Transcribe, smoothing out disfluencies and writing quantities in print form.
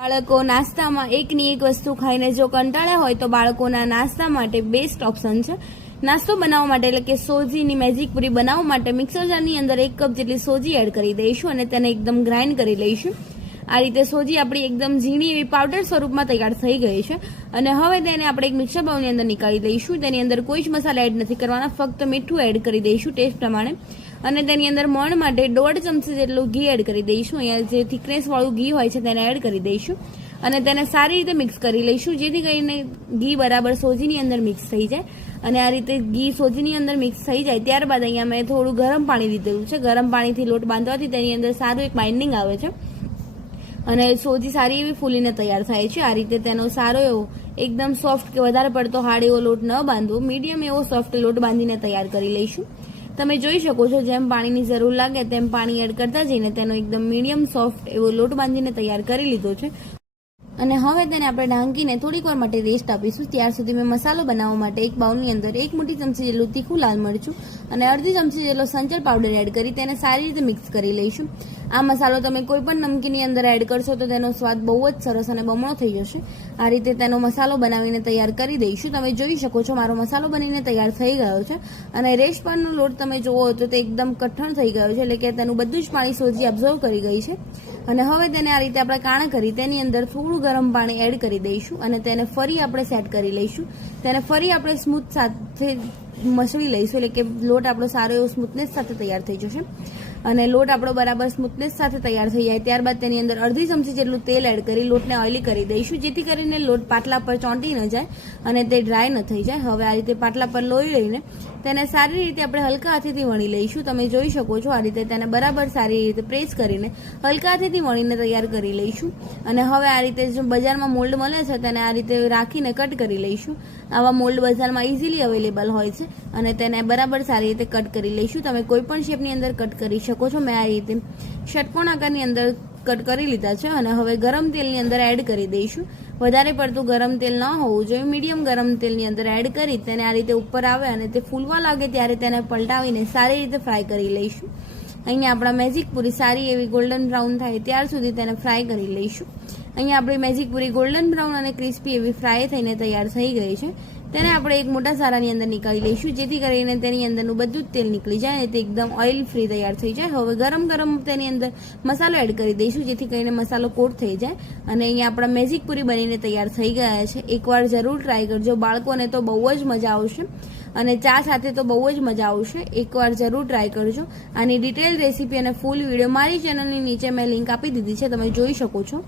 બાળકો નાસ્તામાં એકની એક વસ્તુ ખાઈને જો કંટાળ્યા હોય તો બાળકોના નાસ્તા માટે બેસ્ટ ઓપ્શન છે. નાસ્તો બનાવવા માટે એટલે કે સોજીની મેજિક પૂરી બનાવવા માટે મિક્સર જારની અંદર 1 કપ જેટલી સોજી એડ કરી દઈશું અને તેને એકદમ ગ્રાઇન્ડ કરી લઈશું. આ રીતે સોજી આપણી એકદમ ઝીણી એવી પાવડર સ્વરૂપમાં તૈયાર થઈ ગઈ છે અને હવે તેને આપણે એક મિક્સર બાઉલની અંદર નીકાળી દઈશું. તેની અંદર કોઈ જ મસાલા એડ નથી કરવાના, ફક્ત મીઠું એડ કરી દઈશું ટેસ્ટ પ્રમાણે અને તેની અંદર મોણ માટે 1.5 ચમચી જેટલું ઘી એડ કરી દઈશું. અહીંયા જે થિકનેસ વાળું ઘી હોય છે તેને એડ કરી દઈશું અને તેને સારી રીતે મિક્સ કરી લઈશું, જેથી કરીને ઘી બરાબર સોજીની અંદર મિક્સ થઈ જાય. અને આ રીતે ઘી સોજીની અંદર મિક્સ થઈ જાય ત્યારબાદ અહીંયા મેં થોડું ગરમ પાણી લીધેલું છે. ગરમ પાણીથી લોટ બાંધવાથી તેની અંદર સારું એક બાઇન્ડિંગ આવે છે અને સોજી સારી એવી ફૂલીને તૈયાર થાય છે. આ રીતે તેનો સારો એવો એકદમ સોફ્ટ કે વધારે પડતો હાર્ડ એવો લોટ ન બાંધવો, મીડિયમ એવો સોફ્ટ લોટ બાંધીને તૈયાર કરી લઈશું. તમે જોઈ શકો છો જેમ પાણીની જરૂર લાગે તેમ પાણી એડ કરતા જઈને તેનો એકદમ મીડિયમ સોફ્ટ એવો લોટ બાંધીને તૈયાર કરી લીધો છે અને હવે તેને આપણે ઢાંકીને થોડીક વાર માટે રેસ્ટ આપીશું. ત્યાર સુધી મેં મસાલો બનાવવા માટે એક બાઉલની અંદર 1 મોટી ચમચી જેટલું તીખું લાલ મરચું અને અડધી ચમચી જેટલો સંચળ પાવડર એડ કરી તેને સારી રીતે મિક્સ કરી લઈશું. આ મસાલો તમે કોઈ પણ નમકીનની અંદર એડ કરશો તો તેનો સ્વાદ બહુ જ સરસ અને બમણો થઈ જશે. આ રીતે તેનો મસાલો બનાવીને તૈયાર કરી દઈશું. તમે જોઈ શકો છો મારો મસાલો બનીને તૈયાર થઈ ગયો છે અને રેસ્ટ પરનો લોટ તમે જુઓ તો તે એકદમ કઠણ થઈ ગયો છે, એટલે કે તેનું બધું જ પાણી સોજી ઓબ્ઝર્વ કરી ગઈ છે. અને હવે તેને આ રીતે આપણે કાણા કરી તેની અંદર થોડું ગરમ પાણી એડ કરી દઈશું અને તેને ફરી આપણે સેટ કરી લઈશું. તેને ફરી આપણે સ્મૂથ સાથે મસળી લઈશું, એટલે કે લોટ આપણો સારો એવો સ્મૂથનેસ સાથે તૈયાર થઈ જશે. અને લોટ આપણો બરાબર સ્મૂથનેસ સાથે તૈયાર થઈ જાય ત્યારબાદ તેની અંદર અડધી ચમચી જેટલું તેલ એડ કરી લોટને ઓઇલી કરી દઈશું, જેથી કરીને લોટ પાટલા પર ચોંટી ન જાય અને તે ડ્રાય ન થઈ જાય. હવે આ રીતે પાટલા પર લોહી લઈને તેને સારી રીતે આપણે હલકા હાથેથી વણી લઈશું. તમે જોઈ શકો છો આ રીતે તેને બરાબર સારી રીતે પ્રેસ કરીને હલકા હાથેથી વણીને તૈયાર કરી લઈશું. અને હવે આ રીતે જો બજારમાં મોલ્ડ મળે છે તેને આ રીતે રાખીને કટ કરી લઈશું. આવા મોલ્ડ બજારમાં ઇઝીલી અવેલેબલ હોય છે અને તેને બરાબર સારી રીતે કટ કરી લઈશું. તમે કોઈ પણ શેપની અંદર કટ કરી શકો છો. મેં આ રીતે ષટકોણ આકારની અંદર કટ કરી લીધા છે અને હવે ગરમ તેલની અંદર એડ કરી દઈશું. વધારે પડતું ગરમ તેલ ન હોવું જોઈએ, મીડિયમ ગરમ તેલની અંદર એડ કરી તેને આ રીતે ઉપર આવે અને તે ફૂલવા લાગે ત્યારે તેને પલટાવીને સારી રીતે ફ્રાય કરી લઈશું. અહીંયા આપણા મેજિક પૂરી સારી એવી ગોલ્ડન બ્રાઉન થાય ત્યાર સુધી તેને ફ્રાય કરી લઈશું. અહીંયા આપણી મેજિક પૂરી ગોલ્ડન બ્રાઉન અને ક્રિસ્પી એવી ફ્રાય થઈને તૈયાર થઈ ગઈ છે. તેને આપણે એક મોટા સારાની અંદર નીકાળી લઈશું, જેથી કરીને તેની અંદરનું બધું જ તેલ નીકળી જાય અને તે એકદમ ઓઇલ ફ્રી તૈયાર થઈ જાય. હવે ગરમ ગરમ તેની અંદર મસાલો એડ કરી દઈશું, જેથી કરીને મસાલો કોટ થઈ જાય. અને અહીંયા આપણા મેજિક પૂરી બનીને તૈયાર થઈ ગયા છે. એકવાર જરૂર ટ્રાય કરજો, બાળકોને તો બહુ જ મજા આવશે અને ચા સાથે તો બહુ જ મજા આવશે. એકવાર જરૂર ટ્રાય કરજો. આની ડિટેલ રેસીપી અને ફૂલ વિડીયો મારી ચેનલની નીચે મેં લિંક આપી દીધી છે, તમે જોઈ શકો છો.